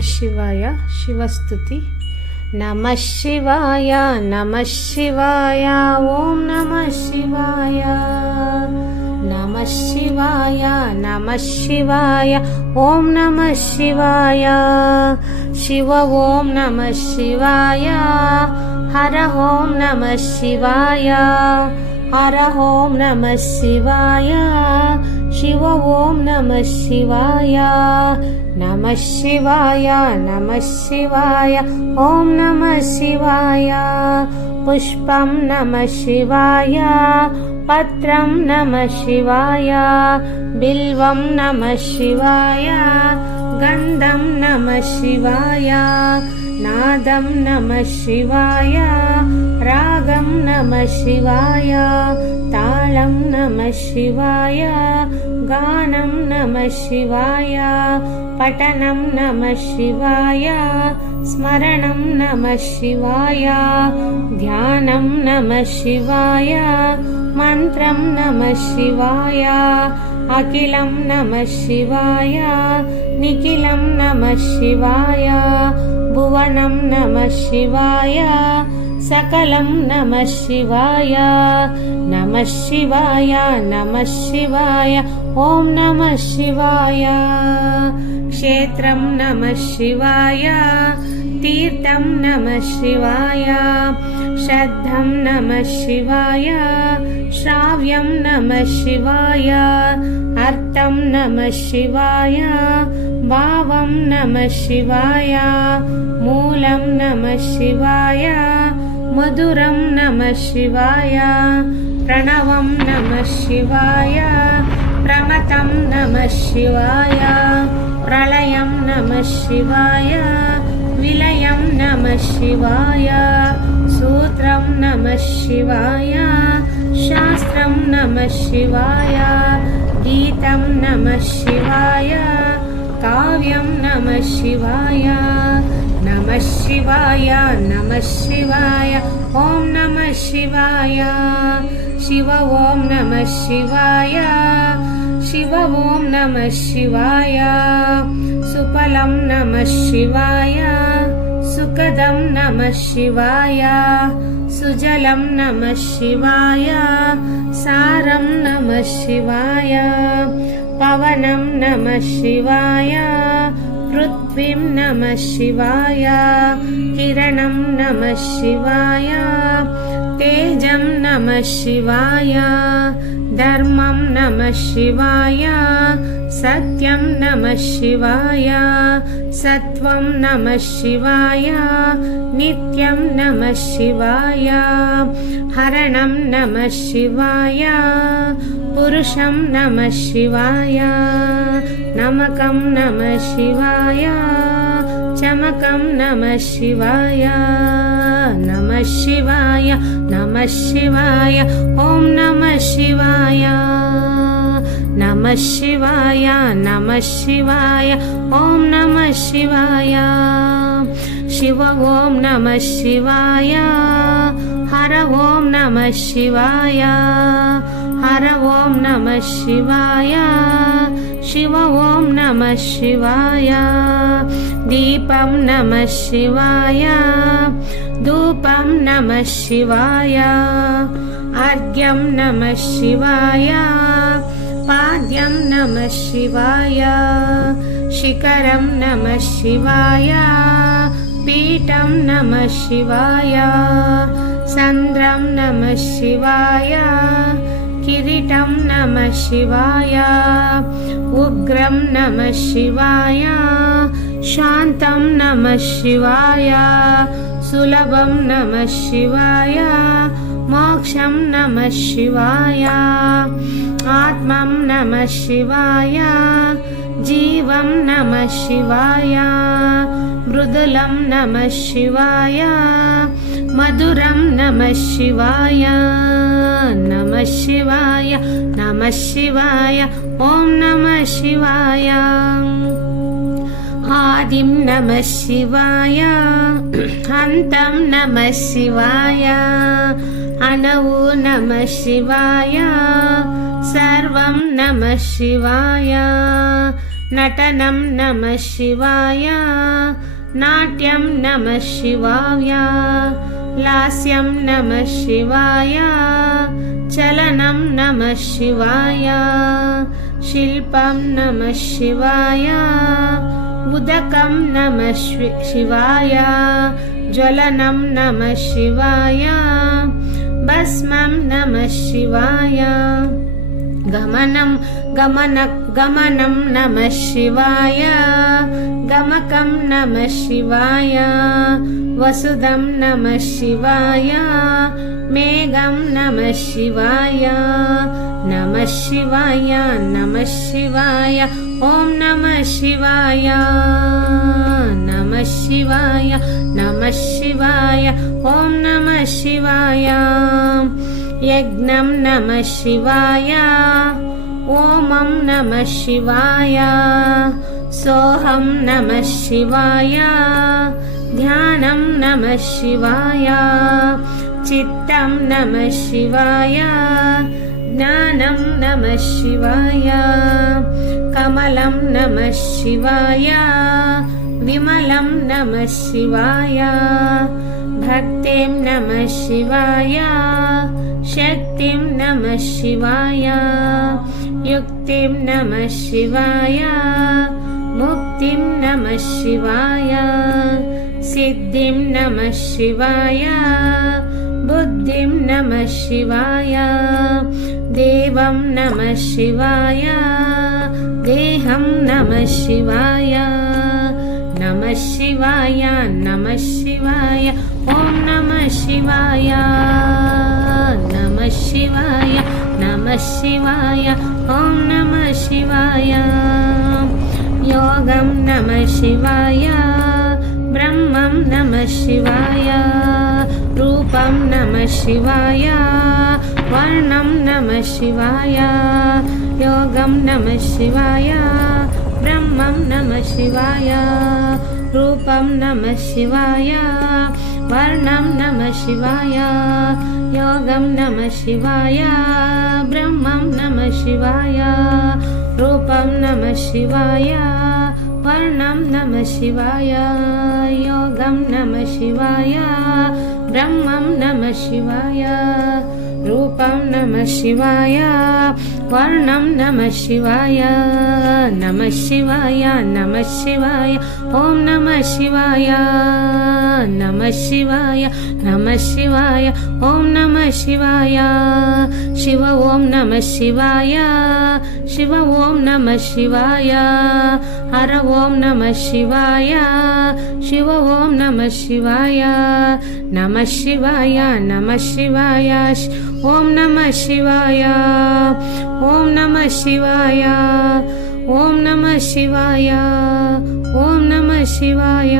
ಶಿವಾಯ. ಶಿವಸ್ತುತಿ. ನಮಃ ಶಿವಾಯ ನಮಃ ಶಿವಾಯ ಓಂ ನಮಃ ಶಿವಾಯ. ನಮಃ ಶಿವಾಯ ನಮಃ ಶಿವಾಯ ಓಂ ನಮಃ ಶಿವಾಯ. ಶಿವ ಓಂ ನಮಃ ಶಿವಾಯ. ಹರ ಓಂ ನಮಃ ಶಿವಾಯ. ಹರ ಓಂ ನಮಃ ಶಿವಾಯ. ಶಿವ ಓಂ ನಮಃ ಶಿವಾಯ. ನಮಃ ಶಿವಾಯ ನಮಃ ಶಿವಾಯ ಓಂ ನಮಃ ಶಿವಾಯ. ಪುಷ್ಪಂ ನಮಃ ಶಿವಾಯ. ಪತ್ರಂ ನಮಃ ಶಿವಾಯ. ಬಿಲ್ವಂ ನಮಃ ಶಿವಾಯ. ಗಂಧಂ ನಮಃ ಶಿವಾಯ. ನಾದಂ ನಮಃ ಶಿವಾಯ. ರಾಗಂ ನಮಃ ಶಿವಾಯ. ತಾಳಂ ನಮಃ ಶಿವಾಯ. ಗಾನಂ ನಮಃ ಶಿವಾಯ. ಪಠನಂ ನಮಃ ಶಿವಾಯ. ಸ್ಮರಣಂ ನಮಃ ಶಿವಾಯ. ಧ್ಯಾನಂ ನಮಃ ಶಿವಾಯ. ಮಂತ್ರಂ ನಮಃ ಶಿವಾಯ. ಅಖಿಲಂ ನಮಃ ಶಿವಾಯ. ನಿಖಿಲಂ ನಮಃ ಶಿವಾಯ. ಭುವನಂ ನಮಃ ಶಿವಾಯ. ಸಕಲಂ ನಮಃ ಶಿವಾಯ. ನಮಃ ಶಿವಾಯ ನಮಃ ಶಿವಾಯ ಓಂ ನಮಃ ಶಿವಾಯ. ಕ್ಷೇತ್ರಂ ನಮಃ ಶಿವಾಯ. ತೀರ್ಥಂ ನಮಃ ಶಿವಾಯ. ಶ್ರದ್ಧಂ ನಮಃ ಶಿವಾಯ. ಶ್ರಾವ್ಯಂ ನಮಃ ಶಿವಾಯ. ಅರ್ಥಂ ನಮಃ ಶಿವಾಯ. ಭಾವಂ ನಮಃ ಶಿವಾಯ. ಮೂಲಂ ನಮಃ ಶಿವಾಯ. ಮಧುರಂ ನಮಃ ಶಿವಾಯ. ಪ್ರಣವಂ ನಮಃ ಶಿವಾಯ. ಪ್ರಮಥಂ ನಮಃ ಶಿವಾಯ. ಪ್ರಳಯಂ ನಮಃ ಶಿವಾಯ. ವಿಲಯಂ ನಮಃ ಶಿವಾಯ. ಸೂತ್ರಂ ನಮಃ ಶಿವಾಯ. ಶಾಸ್ತ್ರಂ ನಮಃ ಶಿವಾಯ. ಗೀತಂ ನಮಃ ಶಿವಾಯ. ಕಾವ್ಯಂ ನಮಃ ಶಿವಾಯ. ನಮಃ ಶಿವಾಯ ನಮಃ ಶಿವಾಯ ಓಂ ನಮಃ ಶಿವಾಯ. ಶಿವ ಓಂ ನಮಃ ಶಿವಾಯ. ಶಿವ ಓಂ ನಮಃ ಶಿವಾಯ. ಸುಫಲಂ ನಮಃ ಶಿವಾಯ. ಸುಖದಂ ನಮಃ ಶಿವಾಯ. ಸುಜಲಂ ನಮಃ ಶಿವಾಯ. ಸಾರಂ ನಮಃ ಶಿವಾಯ. ಪವನಂ ನಮಃ ಶಿವಾಯ. ಪೃಥ್ವಿಂ ನಮಃ ಶಿವಾಯ. ಕಿರಣಂ ನಮಃ ಶಿವಾಯ. ತೇಜಂ ನಮಃ ಶಿವಾಯ. ಧರ್ಮಂ ನಮಃ ಶಿವಾಯ. ಸತ್ಯಂ ನಮಃ ಶಿವಾಯ. ಸತ್ವಂ ನಮಃ ಶಿವಾಯ. ನಿತ್ಯಂ ನಮಃ ಶಿವಾಯ. ಹರಣಂ ನಮಃ ಶಿವಾಯ. ಪುರುಷಂ ನಮಃ ಶಿವಾಯ. ನಮಕಂ ನಮಃ ಶಿವಾಯ. ಚಮಕಂ ನಮಃ ಶಿವಾಯ. ನಮಃ ಶಿವಾಯ ನಮಃ ಶಿವಾಯ ಓಂ ನಮಃ ಶಿವಾಯ. ನಮಃ ಶಿವಾಯ ನಮಃ ಶಿವಾಯ ಓಂ ನಮಃ ಶಿವಾಯ. ಶಿವ ಓಂ ನಮಃ ಶಿವಾಯ. ಹರ ಓಂ ನಮಃ ಶಿವಾಯ. ಹರ ಓಂ ನಮಃ ಶಿವಾಯ. ಶಿವ ಓಂ ನಮಃ ಶಿವಾಯ. ದೀಪಂ ನಮಃ ಶಿವಾಯ. ಧೂಪಂ ನಮಃ ಶಿವಾಯ. ಅರ್ಘ್ಯಂ ನಮಃ ಶಿವಾಯ. ಪಾದ್ಯಂ ನಮಃ ಶಿವಾಯ. ಶಿಖರಂ ನಮಃ ಶಿವಾಯ. ಪೀಠಂ ನಮಃ ಶಿವಾಯ. ಸಂದ್ರಂ ನಮಃ ಶಿವಾಯ. ಕಿರೀಟಂ ನಮಃ ಶಿವಾಯ. ಉಗ್ರಂ ನಮಃ ಶಿವಾಯ. ಶಾಂತಂ ನಮಃ ಶಿವಾಯ. ಸುಲಭಂ ನಮಃ ಶಿವಾಯ. ಮೋಕ್ಷಂ ನಮಃ ಶಿವಾಯ. ಆತ್ಮಂ ನಮಃ ಶಿವಾಯ. ಜೀವಂ ನಮಃ ಶಿವಾಯ. ಮೃದುಲಂ ನಮಃ ಶಿವಾಯ. ಮಧುರಂ ನಮಃ ಶಿವಾಯ. ನಮಃ ಶಿವಾಯ ನಮಃ ಶಿವಾಯ ಓಂ ನಮಃ ಶಿವಾಯ. ಆದಿಂ ನಮಃ ಶಿವಾಯ. ಹಂತಂ ನಮಃ ಶಿವಾಯ. ಅನವು ನಮಃ ಶಿವಾಯ. ಸರ್ವಂ ನಮಃ ಶಿವಾಯ. नटनं नमः शिवाय नाट्यं नमः शिवाय लास्यं नमः शिवाय चलनं नमः शिवाय शिल्पं नमः शिवाय उदकं नमः शिवाय ज्वलनं नमः शिवाय भस्मं नमः शिवाय गमनं नमः शिवाय गमकं नमः शिवाय वसुदं नमः शिवाय मेघं नमः शिवाय नमः शिवाय नमः शिवाय ॐ नमः शिवाय नमः शिवाय नमः शिवाय ॐ नमः शिवाय यज्ञं नमः शिवाय ओमं नमः शिवाय सोहं नमः शिवाय ध्यानं नमः शिवाय चित्तं नमः शिवाय ज्ञानं नमः शिवाय कमलं नमः शिवाय विमलं नमः शिवाय भक्तिं नमः शिवाय शक्तिं नमः शिवाय युक्तिं नमः शिवाय मुक्तिं नमः शिवाय सिद्धिं नमः शिवाय बुद्धिं नमः शिवाय देवं नमः शिवाय देहं नमः शिवाय नमः शिवाय नमः शिवाय ॐ नमः शिवाय नमः शिवाय नमः शिवाय ॐ नमः शिवाय योगं नमः शिवाय ब्रह्मं नमः शिवाय रूपं नमः शिवाय वर्णं नमः शिवाय योगं नमः शिवाय ब्रह्मं नमः शिवाय रूपं नमः शिवाय वर्णं नमः शिवाय योगं नमः शिवाय ब्रह्मं नमः शिवाय रूपं नमः शिवाय वर्णं नमः शिवाय योगं नमः शिवाय ब्रह्मं नमः शिवाय रूपं नमः शिवाय वर्णं नमः शिवाय नमः शिवाय नमः शिवाय ॐ नमः शिवाय नमः शिवाय नमः शिवाय ॐ नमः शिवाय शिव ॐ नमः शिवाय शिव ॐ नमः शिवाय हर ॐ नमः शिवाय शिव ॐ नमः शिवाय नमः शिवाय नमः शिवाय ॐ नमः शिवाय ॐ नमः शिवाय ॐ नमः शिवाय ॐ नमः शिवाय